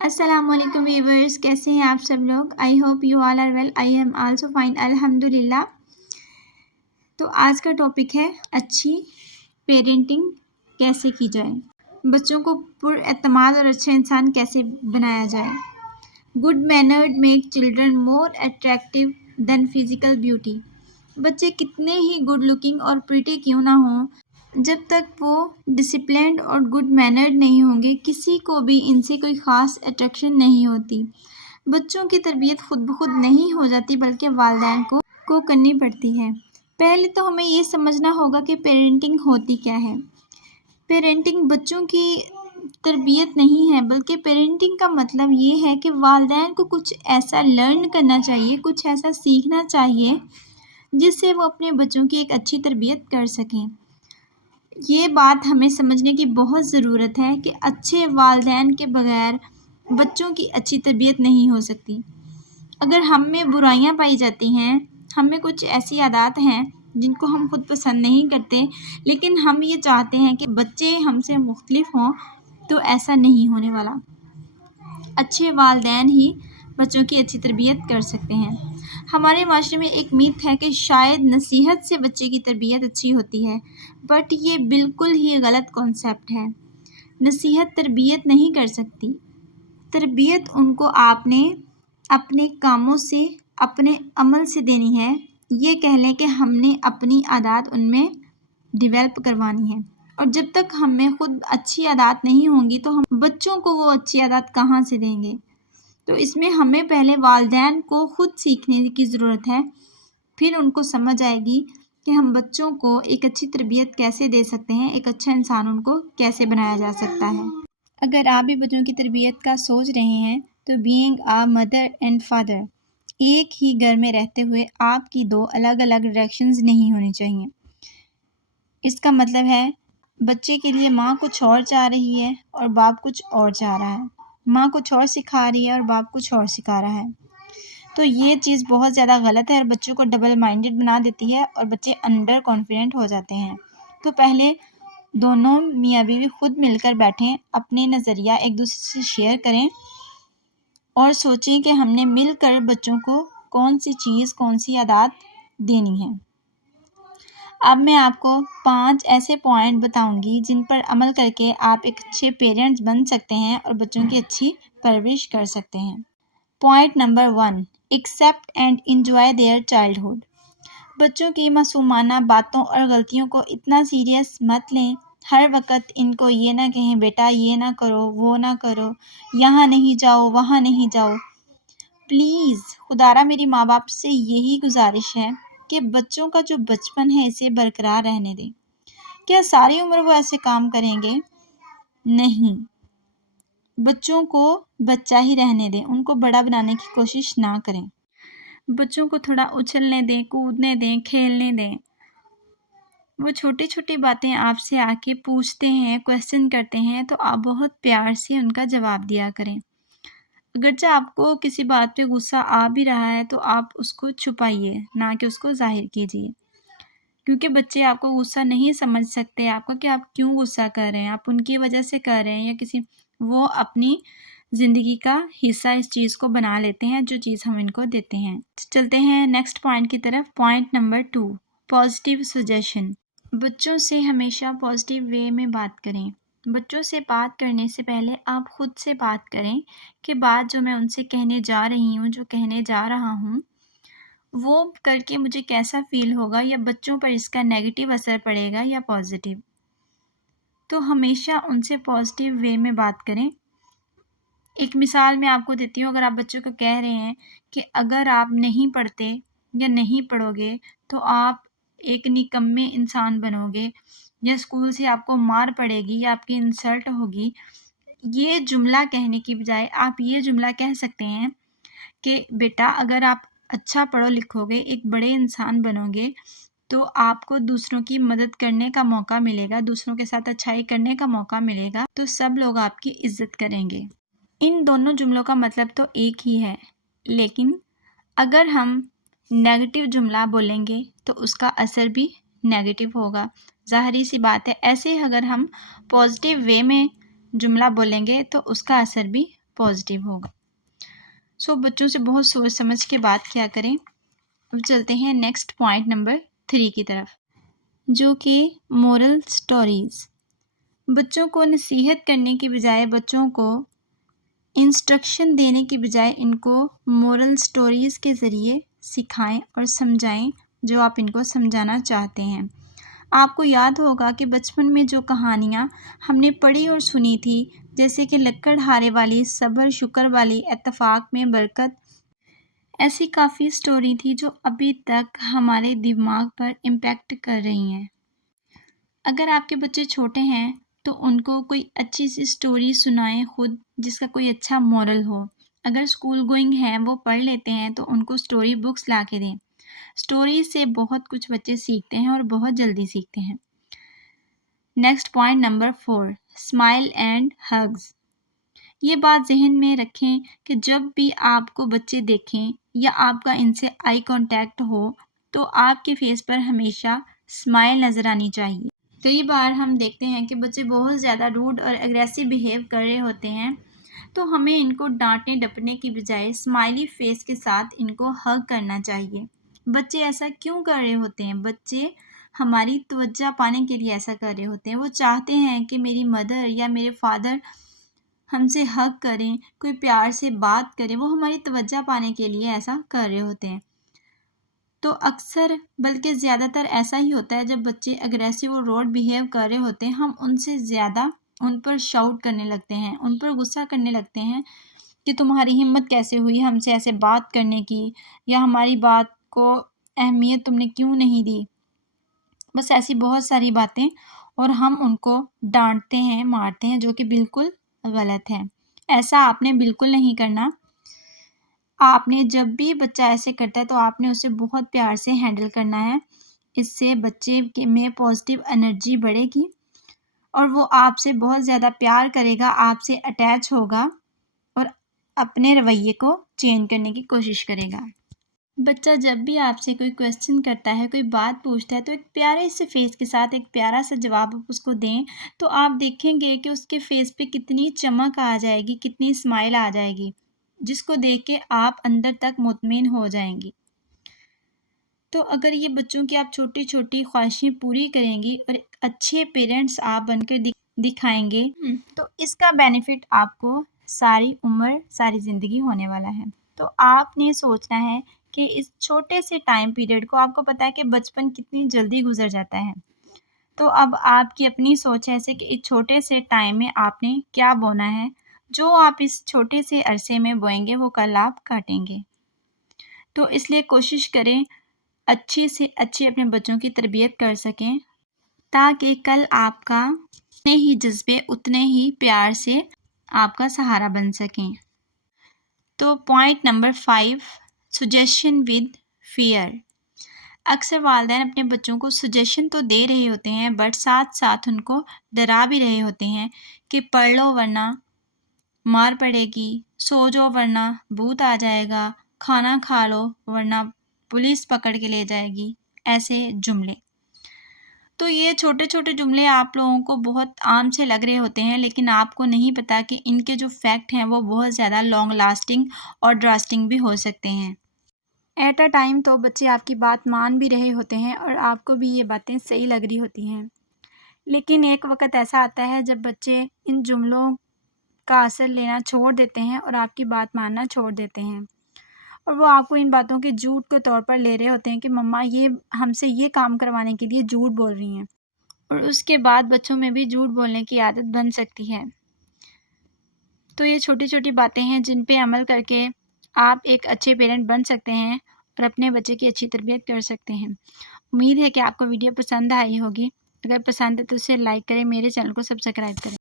السلام علیکم ویورز، کیسے ہیں آپ سب لوگ؟ I hope you all are well. I am also fine الحمد للہ. تو آج کا ٹاپک ہے اچھی پیرنٹنگ کیسے کی جائے، بچوں کو پر اعتماد اور اچھے انسان کیسے بنایا جائے. Good mannered make children more attractive than physical beauty. بچے کتنے ہی گڈ لکنگ اور پریٹی کیوں نہ ہوں، جب تک وہ ڈسپلنڈ اور گڈ مینرڈ نہیں ہوں گے کسی کو بھی ان سے کوئی خاص اٹریکشن نہیں ہوتی. بچوں کی تربیت خود بخود نہیں ہو جاتی بلکہ والدین کو کرنی پڑتی ہے. پہلے تو ہمیں یہ سمجھنا ہوگا کہ پیرنٹنگ ہوتی کیا ہے. پیرنٹنگ بچوں کی تربیت نہیں ہے بلکہ پیرنٹنگ کا مطلب یہ ہے کہ والدین کو کچھ ایسا لرن کرنا چاہیے، کچھ ایسا سیکھنا چاہیے جس سے وہ اپنے بچوں کی ایک اچھی تربیت کر سکیں. یہ بات ہمیں سمجھنے کی بہت ضرورت ہے کہ اچھے والدین کے بغیر بچوں کی اچھی تربیت نہیں ہو سکتی. اگر ہم میں برائیاں پائی جاتی ہیں، ہم میں کچھ ایسی عادات ہیں جن کو ہم خود پسند نہیں کرتے، لیکن ہم یہ چاہتے ہیں کہ بچے ہم سے مختلف ہوں، تو ایسا نہیں ہونے والا. اچھے والدین ہی بچوں کی اچھی تربیت کر سکتے ہیں. ہمارے معاشرے میں ایک میتھ ہے کہ شاید نصیحت سے بچے کی تربیت اچھی ہوتی ہے، بٹ یہ بالکل ہی غلط کانسیپٹ ہے. نصیحت تربیت نہیں کر سکتی. تربیت ان کو آپ نے اپنے کاموں سے، اپنے عمل سے دینی ہے. یہ کہہ لیں کہ ہم نے اپنی عادات ان میں ڈیولپ کروانی ہے، اور جب تک ہم میں خود اچھی عادات نہیں ہوں گی تو ہم بچوں کو وہ اچھی عادات کہاں سے دیں گے. تو اس میں ہمیں پہلے والدین کو خود سیکھنے کی ضرورت ہے، پھر ان کو سمجھ آئے گی کہ ہم بچوں کو ایک اچھی تربیت کیسے دے سکتے ہیں، ایک اچھا انسان ان کو کیسے بنایا جا سکتا ہے. اگر آپ بھی بچوں کی تربیت کا سوچ رہے ہیں تو being a mother and father, ایک ہی گھر میں رہتے ہوئے آپ کی دو الگ الگ ڈائریکشنز نہیں ہونی چاہیے. اس کا مطلب ہے بچے کے لیے ماں کچھ اور چاہ رہی ہے اور باپ کچھ اور چاہ رہا ہے، ماں کچھ اور سکھا رہی ہے اور باپ کچھ اور سکھا رہا ہے. تو یہ چیز بہت زیادہ غلط ہے اور بچوں کو ڈبل مائنڈڈ بنا دیتی ہے اور بچے انڈر کانفیڈنٹ ہو جاتے ہیں. تو پہلے دونوں میاں بیوی خود مل کر بیٹھیں، اپنے نظریہ ایک دوسرے سے شیئر کریں اور سوچیں کہ ہم نے مل کر بچوں کو کون سی چیز، کون سی عادات دینی ہے. اب میں آپ کو 5 ایسے پوائنٹ بتاؤں گی جن پر عمل کر کے آپ ایک اچھے پیرنٹس بن سکتے ہیں اور بچوں کی اچھی پرورش کر سکتے ہیں. Point number 1، accept and enjoy their childhood. بچوں کی معصومانہ باتوں اور غلطیوں کو اتنا سیریس مت لیں. ہر وقت ان کو یہ نہ کہیں بیٹا یہ نہ کرو، وہ نہ کرو، یہاں نہیں جاؤ، وہاں نہیں جاؤ. پلیز خدارا میری ماں باپ سے یہی گزارش ہے کہ بچوں کا جو بچپن ہے اسے برقرار رہنے دیں. کیا ساری عمر وہ ایسے کام کریں گے؟ نہیں. بچوں کو بچہ ہی رہنے دیں، ان کو بڑا بنانے کی کوشش نہ کریں. بچوں کو تھوڑا اچھلنے دیں، کودنے دیں، کھیلنے دیں. وہ چھوٹی چھوٹی باتیں آپ سے آ کے پوچھتے ہیں، کویسچن کرتے ہیں، تو آپ بہت پیار سے ان کا جواب دیا کریں. اگرچہ آپ کو کسی بات پہ غصہ آ بھی رہا ہے تو آپ اس کو چھپائیے، نہ کہ اس کو ظاہر کیجیے، کیونکہ بچے آپ کو غصہ نہیں سمجھ سکتے آپ کا کہ آپ کیوں غصہ کر رہے ہیں، آپ ان کی وجہ سے کر رہے ہیں یا کسی، وہ اپنی زندگی کا حصہ اس چیز کو بنا لیتے ہیں جو چیز ہم ان کو دیتے ہیں. چلتے ہیں نیکسٹ پوائنٹ کی طرف. Point number 2، positive suggestion. بچوں سے ہمیشہ پازیٹیو وے میں بات کریں. بچوں سے بات کرنے سے پہلے آپ خود سے بات کریں کہ بات جو میں ان سے کہنے جا رہی ہوں، جو کہنے جا رہا ہوں، وہ کر کے مجھے کیسا فیل ہوگا، یا بچوں پر اس کا نیگیٹو اثر پڑے گا یا پازیٹیو. تو ہمیشہ ان سے پازیٹیو وے میں بات کریں. ایک مثال میں آپ کو دیتی ہوں. اگر آپ بچوں کو کہہ رہے ہیں کہ اگر آپ نہیں پڑھتے یا نہیں پڑھو گے تو آپ ایک نکمے انسان بنو گے، یا اسکول سے آپ کو مار پڑے گی یا آپ کی انسلٹ ہوگی، یہ جملہ کہنے کی بجائے آپ یہ جملہ کہہ سکتے ہیں کہ بیٹا اگر آپ اچھا پڑھو لکھو گے، ایک بڑے انسان بنو گے، تو آپ کو دوسروں کی مدد کرنے کا موقع ملے گا، دوسروں کے ساتھ اچھائی کرنے کا موقع ملے گا، تو سب لوگ آپ کی عزت کریں گے. ان دونوں جملوں کا مطلب تو ایک ہی ہے، لیکن اگر ہم نیگیٹو جملہ بولیں گے تو اس کا اثر بھی نیگیٹو ہوگا. ظاہری سی بات ہے. ایسے اگر ہم پازیٹیو وے میں جملہ بولیں گے تو اس کا اثر بھی پازیٹیو ہوگا. سو بچوں سے بہت سوچ سمجھ کے بات کیا کریں. اب چلتے ہیں نیکسٹ پوائنٹ نمبر 3 کی طرف، جو کہ مورل سٹوریز. بچوں کو نصیحت کرنے کی بجائے، بچوں کو انسٹرکشن دینے کی بجائے ان کو مورل سٹوریز کے ذریعے سکھائیں اور سمجھائیں جو آپ ان کو سمجھانا چاہتے ہیں. آپ کو یاد ہوگا کہ بچپن میں جو کہانیاں ہم نے پڑھی اور سنی تھی، جیسے کہ لکڑ ہارے والی، صبر شکر والی، اتفاق میں برکت، ایسی کافی سٹوری تھی جو ابھی تک ہمارے دماغ پر امپیکٹ کر رہی ہیں. اگر آپ کے بچے چھوٹے ہیں تو ان کو کوئی اچھی سی سٹوری سنائیں خود، جس کا کوئی اچھا مورل ہو. اگر اسکول گوئنگ ہیں، وہ پڑھ لیتے ہیں، تو ان کو سٹوری بکس لا کے دیں. سٹوری سے بہت کچھ بچے سیکھتے ہیں اور بہت جلدی سیکھتے ہیں. Next point number 4، smile and hugs. یہ بات ذہن میں رکھیں کہ جب بھی آپ کو بچے دیکھیں یا آپ کا ان سے آئی کانٹیکٹ ہو تو آپ کے فیس پر ہمیشہ اسمائل نظر آنی چاہیے. کئی بار ہم دیکھتے ہیں کہ بچے بہت زیادہ روڈ اور اگریسو بیہیو کر رہے ہوتے ہیں، تو ہمیں ان کو ڈانٹنے ڈپٹنے کی بجائے اسمائلی فیس کے ساتھ ان کو ہگ کرنا چاہیے. بچے ایسا کیوں کر رہے ہوتے ہیں؟ بچے ہماری توجہ پانے کے لیے ایسا کر رہے ہوتے ہیں. وہ چاہتے ہیں کہ میری مدر یا میرے فادر ہم سے ہگ کریں، کوئی پیار سے بات کریں. وہ ہماری توجہ پانے کے لیے ایسا کر رہے ہوتے ہیں. تو اکثر بلکہ زیادہ تر ایسا ہی ہوتا ہے، جب بچے اگریسو اور روڈ بیہیو کر رہے ہوتے ہیں، ہم ان سے زیادہ ان پر شاؤٹ کرنے لگتے ہیں، ان پر غصہ کرنے لگتے ہیں کہ تمہاری ہمت کیسے ہوئی ہم سے ایسے بات کرنے کی، یا ہماری بات کو اہمیت تم نے کیوں نہیں دی. بس ایسی بہت ساری باتیں، اور ہم ان کو ڈانٹتے ہیں، مارتے ہیں، جو کہ بالکل غلط ہے. ایسا آپ نے بالکل نہیں کرنا. آپ نے جب بھی بچہ ایسے کرتا ہے تو آپ نے اسے بہت پیار سے ہینڈل کرنا ہے. اس سے بچے میں پازیٹیو انرجی بڑھے گی اور وہ آپ سے بہت زیادہ پیار کرے گا، آپ سے اٹیچ ہوگا اور اپنے رویے کو چینج کرنے کی کوشش کرے گا. بچہ جب بھی آپ سے کوئی کویسچن کرتا ہے، کوئی بات پوچھتا ہے، تو ایک پیارے سے فیس کے ساتھ ایک پیارا سا جواب آپ اس کو دیں، تو آپ دیکھیں گے کہ اس کے فیس پہ کتنی چمک آ جائے گی، کتنی اسمائل آ جائے گی، جس کو دیکھ کے آپ اندر تک مطمئن ہو جائیں گی. تو اگر یہ بچوں کی آپ چھوٹی چھوٹی خواہشیں پوری کریں گی اور اچھے پیرنٹس آپ بن کر دکھائیں گے، تو اس کا بینیفٹ آپ کو ساری عمر، ساری زندگی ہونے والا ہے. تو آپ نے سوچنا ہے کہ اس چھوٹے سے ٹائم پیریڈ کو، آپ کو پتہ ہے کہ بچپن کتنی جلدی گزر جاتا ہے، تو اب آپ کی اپنی سوچ ہے ایسے کہ اس چھوٹے سے ٹائم میں آپ نے کیا بونا ہے. جو آپ اس چھوٹے سے عرصے میں بوئیں گے وہ کل آپ کاٹیں گے. تو اس لیے کوشش کریں اچھی سے اچھی اپنے بچوں کی تربیت کر سکیں، تاکہ کل آپ کا اتنے ہی جذبے، اتنے ہی پیار سے آپ کا سہارا بن سکیں. تو point number 5، suggestion with fair. اکثر والدین اپنے بچوں کو سجیشن تو دے رہے ہوتے ہیں، بٹ ساتھ ساتھ ان کو ڈرا بھی رہے ہوتے ہیں کہ پڑھ لو ورنہ مار پڑے گی، سو جاؤ ورنہ بھوت آ جائے گا، کھانا کھا لو ورنہ پولیس پکڑ کے لے جائے گی. ایسے جملے. تو یہ چھوٹے چھوٹے جملے آپ لوگوں کو بہت عام سے لگ رہے ہوتے ہیں، لیکن آپ کو نہیں پتا کہ ان کے جو فیکٹ ہیں وہ بہت زیادہ لانگ لاسٹنگ اور ڈراسٹنگ بھی ہو سکتے ہیں. ایٹ اے ٹائم تو بچے آپ کی بات مان بھی رہے ہوتے ہیں اور آپ کو بھی یہ باتیں صحیح لگ رہی ہوتی ہیں، لیکن ایک وقت ایسا آتا ہے جب بچے ان جملوں کا اثر لینا چھوڑ دیتے ہیں اور آپ کی بات ماننا چھوڑ دیتے ہیں، اور وہ آپ کو ان باتوں کے جھوٹ کے طور پر لے رہے ہوتے ہیں کہ مما یہ ہم سے یہ کام کروانے کے لیے جھوٹ بول رہی ہیں. اور اس کے بعد بچوں میں بھی جھوٹ بولنے کی عادت بن سکتی ہے. تو یہ چھوٹی چھوٹی باتیں ہیں جن پہ عمل کر کے آپ ایک اچھے پیرنٹ بن سکتے ہیں اور اپنے بچے کی اچھی تربیت کر سکتے ہیں. امید ہے کہ آپ کو ویڈیو پسند آئی ہوگی. اگر پسند ہے تو اسے لائک کریں، میرے چینل کو سبسکرائب کریں.